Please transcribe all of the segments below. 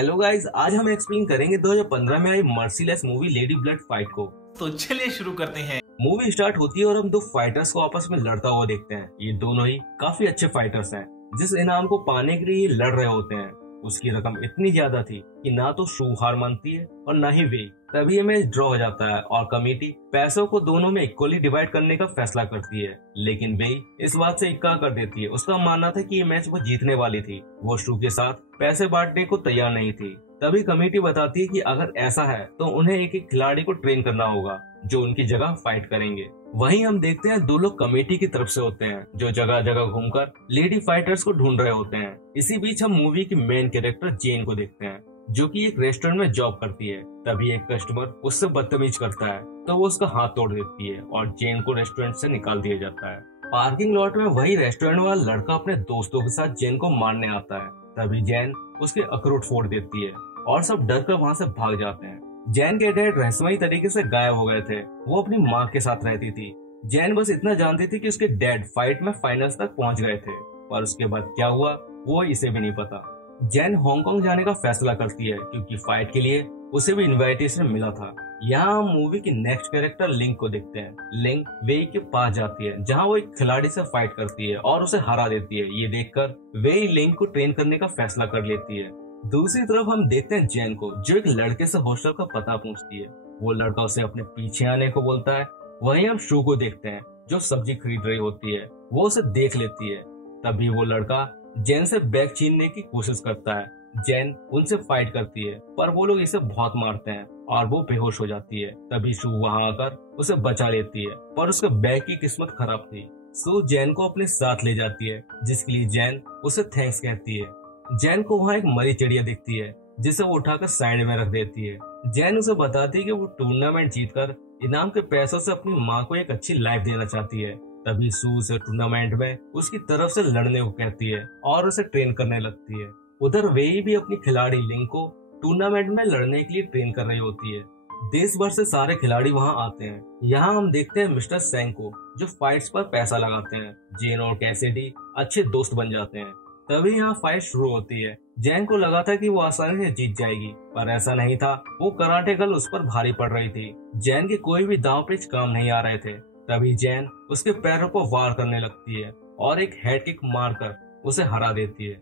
Hello guys, आज हम explain करेंगे 2015 में आई merciless movie lady blood fight को। तो चलिए शुरू करते हैं। मूवी स्टार्ट होती है और हम दो फाइटर्स को आपस में लड़ता हुआ देखते हैं। ये दोनों ही काफी अच्छे फाइटर्स हैं। जिस इनाम को पाने के लिए ये लड़ रहे होते हैं उसकी रकम इतनी ज्यादा थी कि ना तो शू हार मानती है और ना ही वे। तभी ये मैच ड्रॉ हो जाता है और कमेटी पैसों को दोनों में इक्वली डिवाइड करने का फैसला करती है, लेकिन वे इस बात से इक्का कर देती है। उसका मानना था कि ये मैच वो जीतने वाली थी, वो शू के साथ पैसे बांटने को तैयार नहीं थी। तभी कमेटी बताती है कि अगर ऐसा है तो उन्हें एक एक खिलाड़ी को ट्रेन करना होगा जो उनकी जगह फाइट करेंगे। वहीं हम देखते हैं दो लोग कमेटी की तरफ से होते हैं जो जगह जगह घूमकर लेडी फाइटर्स को ढूंढ रहे होते हैं। इसी बीच हम मूवी की मेन कैरेक्टर जेन को देखते हैं जो कि एक रेस्टोरेंट में जॉब करती है। तभी एक कस्टमर उससे बदतमीज करता है तो वो उसका हाथ तोड़ देती है और जेन को रेस्टोरेंट से निकाल दिया जाता है। पार्किंग लॉट में वही रेस्टोरेंट वाला लड़का अपने दोस्तों के साथ जेन को मारने आता है। तभी जेन उसके अखरोट फोड़ देती है और सब डर कर वहाँ से भाग जाते हैं। जैन के डैड रहस्यमयी तरीके से गायब हो गए थे। वो अपनी माँ के साथ रहती थी। जैन बस इतना जानती थी कि उसके डैड फाइट में फाइनल्स तक पहुंच गए थे, पर उसके बाद क्या हुआ वो इसे भी नहीं पता। जैन हांगकांग जाने का फैसला करती है क्योंकि फाइट के लिए उसे भी इनविटेशन मिला था। यहाँ हम मूवी की नेक्स्ट कैरेक्टर लिंक को देखते हैं। लिंक वेई के पास जाती है जहाँ वो एक खिलाड़ी से फाइट करती है और उसे हरा देती है। ये देखकर वेई लिंक को ट्रेन करने का फैसला कर लेती है। दूसरी तरफ हम देखते हैं जैन को जो एक लड़के से हॉस्टल का पता पूछती है। वो लड़का उसे अपने पीछे आने को बोलता है। वहीं हम शू को देखते हैं जो सब्जी खरीद रही होती है। वो उसे देख लेती है। तभी वो लड़का जैन से बैग छीनने की कोशिश करता है। जैन उनसे फाइट करती है पर वो लोग इसे बहुत मारते हैं और वो बेहोश हो जाती है। तभी शू वहां आकर उसे बचा लेती है पर उसके बैग की किस्मत खराब थी। शू जैन को अपने साथ ले जाती है जिसके लिए जैन उसे थैंक्स कहती है। जैन को वहाँ एक मरी चिड़िया दिखती है जिसे वो उठाकर साइड में रख देती है। जैन उसे बताती है कि वो टूर्नामेंट जीतकर इनाम के पैसों से अपनी माँ को एक अच्छी लाइफ देना चाहती है। तभी सू उसे टूर्नामेंट में उसकी तरफ से लड़ने को कहती है और उसे ट्रेन करने लगती है। उधर वेई भी अपनी खिलाड़ी लिंक को टूर्नामेंट में लड़ने के लिए ट्रेन कर रही होती है। देश भर से सारे खिलाड़ी वहाँ आते हैं। यहाँ हम देखते हैं मिस्टर सेंग को जो फाइट्स पर पैसा लगाते हैं। जेन और कैसिडी अच्छे दोस्त बन जाते हैं। तभी यहाँ फाइट शुरू होती है। जैन को लगा था कि वो आसानी से जीत जाएगी पर ऐसा नहीं था। वो कराटे गल उस पर भारी पड़ रही थी। जैन के कोई भी दांव पेच काम नहीं आ रहे थे। तभी जैन उसके पैरों को वार करने लगती है और एक हेड किक मारकर उसे हरा देती है।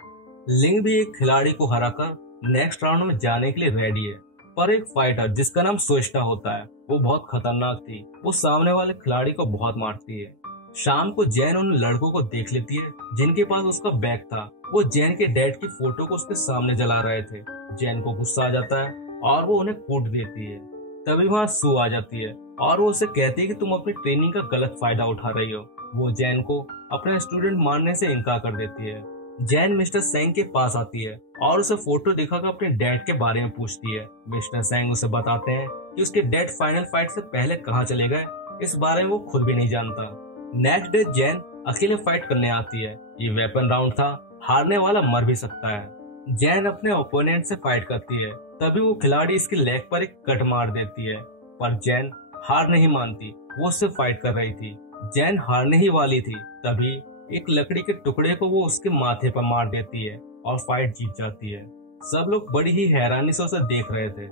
लिंग भी एक खिलाड़ी को हराकर नेक्स्ट राउंड में जाने के लिए रेडी है, पर एक फाइटर जिसका नाम सोएस्टा होता है वो बहुत खतरनाक थी। वो सामने वाले खिलाड़ी को बहुत मारती है। शाम को जैन उन लड़कों को देख लेती है जिनके पास उसका बैग था। वो जैन के डैड की फोटो को उसके सामने जला रहे थे। जैन को गुस्सा आ जाता है और वो उन्हें कूट देती है। तभी वहाँ सू आ जाती है और वो उसे कहती है कि तुम अपनी ट्रेनिंग का गलत फायदा उठा रही हो। वो जैन को अपना स्टूडेंट मारने से इनकार कर देती है। जैन मिस्टर सेंग के पास आती है और उसे फोटो दिखाकर अपने डैड के बारे में पूछती है। मिस्टर सेंग उसे बताते हैं कि उसके डैड फाइनल फाइट से पहले कहाँ चले गए, इस बारे में वो खुद भी नहीं जानता। नेक्स्ट डे जैन अकेले फाइट करने आती है। ये वेपन राउंड था, हारने वाला मर भी सकता है। जैन अपने ओपोनेंट से फाइट करती है। तभी वो खिलाड़ी इसके लेग पर एक कट मार देती है पर जैन हार नहीं मानती। वो उससे फाइट कर रही थी। जैन हारने ही वाली थी। तभी एक लकड़ी के टुकड़े को वो उसके माथे पर मार देती है और फाइट जीत जाती है। सब लोग बड़ी ही हैरानी से उसे देख रहे थे।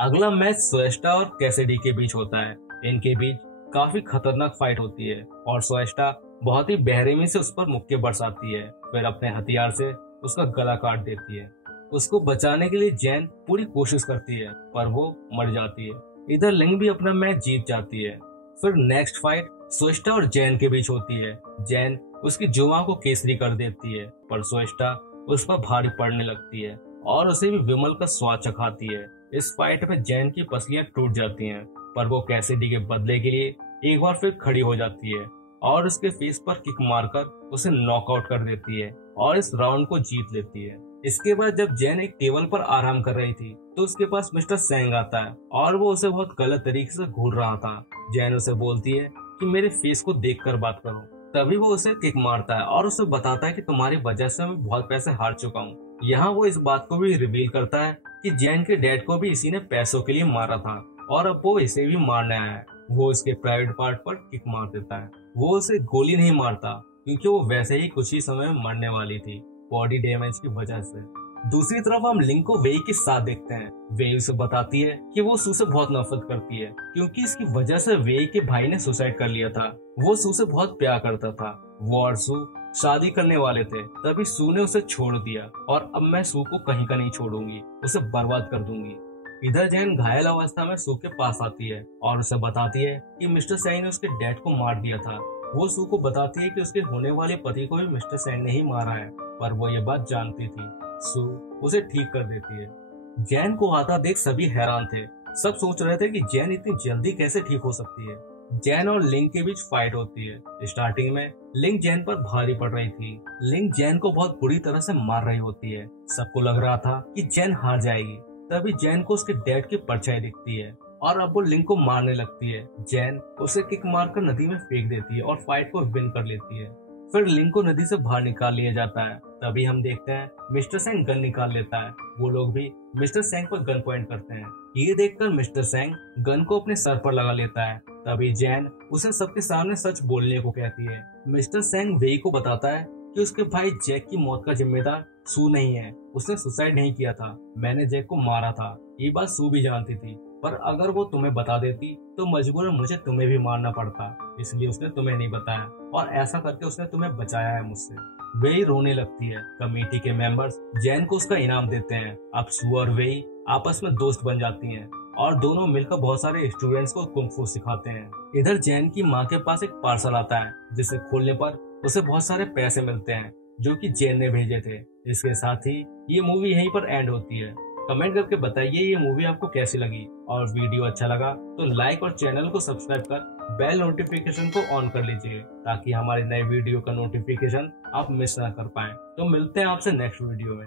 अगला मैच सोएस्टा और कैसिडी के बीच होता है। इनके बीच काफी खतरनाक फाइट होती है और सोएस्टा बहुत ही बेरहमी से उस पर मुक्के बरसाती है, फिर अपने हथियार से उसका गला काट देती है। उसको बचाने के लिए जैन पूरी कोशिश करती है पर वो मर जाती है। इधर लिंग भी अपना मैच जीत जाती है। फिर नेक्स्ट फाइट सोएस्टा और जैन के बीच होती है। जैन उसकी जुआ को केसरी कर देती है पर सोएस्टा उस पर भारी पड़ने लगती है और उसे भी विमल का स्वाद चखाती है। इस फाइट में जैन की पसलियां टूट जाती हैं पर वो कैसिडी के बदले के लिए एक बार फिर खड़ी हो जाती है और उसके फेस पर किक मारकर उसे नॉकआउट कर देती है और इस राउंड को जीत लेती है। इसके बाद जब जैन एक टेबल पर आराम कर रही थी तो उसके पास मिस्टर सेंग आता है और वो उसे बहुत गलत तरीके से घूर रहा था। जैन उसे बोलती है कि मेरे फेस को देखकर बात करो। तभी वो उसे किक मारता है और उसे बताता है कि तुम्हारी वजह से मैं बहुत पैसे हार चुका हूँ। यहाँ वो इस बात को भी रिवील करता है कि जैन के डैड को भी इसी ने पैसों के लिए मारा था और अब वो इसे भी मारने आया है। वो इसके प्राइवेट पार्ट पर किक मार देता है। वो उसे गोली नहीं मारता क्योंकि वो वैसे ही कुछ ही समय में मरने वाली थी बॉडी डैमेज की वजह से। दूसरी तरफ हम लिंक को वेई के साथ देखते हैं। वेई उसे बताती है कि वो सू से बहुत नफरत करती है क्योंकि इसकी वजह से वेई के भाई ने सुसाइड कर लिया था। वो सू से बहुत प्यार करता था। वो और सू शादी करने वाले थे, तभी सू ने उसे छोड़ दिया और अब मैं सू को कहीं का नहीं छोड़ूंगी, उसे बर्बाद कर दूंगी। इधर जैन घायल अवस्था में सू के पास आती है और उसे बताती है कि मिस्टर सैंग ने उसके डैड को मार दिया था। वो सू को बताती है कि उसके होने वाले पति को भी मिस्टर सैंग ने ही मारा है, पर वो ये बात जानती थी। सू उसे ठीक कर देती है। जैन को आता देख सभी हैरान थे। सब सोच रहे थे कि जैन इतनी जल्दी कैसे ठीक हो सकती है। जैन और लिंग के बीच फाइट होती है। स्टार्टिंग में लिंग जैन पर भारी पड़ रही थी। लिंग जैन को बहुत बुरी तरह से मार रही होती है। सबको लग रहा था कि जैन हार जाएगी। तभी जैन को उसके डैड की परछाई दिखती है और अब वो लिंग को मारने लगती है। जैन उसे किक मारकर नदी में फेंक देती है और फाइट को विन कर लेती है। फिर लिंग को नदी से बाहर निकाल लिया जाता है। तभी हम देखते हैं मिस्टर सैंग गन निकाल लेता है। वो लोग भी मिस्टर सैंग पर गन पॉइंट करते हैं। ये देखकर मिस्टर सैंग गन को अपने सर पर लगा लेता है। तभी जैन उसे सबके सामने सच बोलने को कहती है। मिस्टर सैंग वेई को बताता है कि उसके भाई जैक की मौत का जिम्मेदार सू नहीं है। उसने सुसाइड नहीं किया था, मैंने जैक को मारा था। ये बात सू भी जानती थी, पर अगर वो तुम्हें बता देती तो मजबूरन मुझे तुम्हें भी मारना पड़ता, इसलिए उसने तुम्हें नहीं बताया और ऐसा करके उसने तुम्हें बचाया है मुझसे। वेई रोने लगती है। कमेटी के मेंबर्स जैन को उसका इनाम देते हैं। अब सू और वेई आपस में दोस्त बन जाती हैं और दोनों मिलकर बहुत सारे स्टूडेंट्स को कुंग-फू सिखाते हैं। इधर जैन की माँ के पास एक पार्सल आता है जिसे खोलने पर उसे बहुत सारे पैसे मिलते हैं जो कि जैन ने भेजे थे। इसके साथ ही ये मूवी यहीं पर एंड होती है। कमेंट करके बताइए ये मूवी आपको कैसी लगी और वीडियो अच्छा लगा तो लाइक और चैनल को सब्सक्राइब कर बेल नोटिफिकेशन को ऑन कर लीजिए ताकि हमारे नए वीडियो का नोटिफिकेशन आप मिस ना कर पाएं। तो मिलते हैं आपसे नेक्स्ट वीडियो में।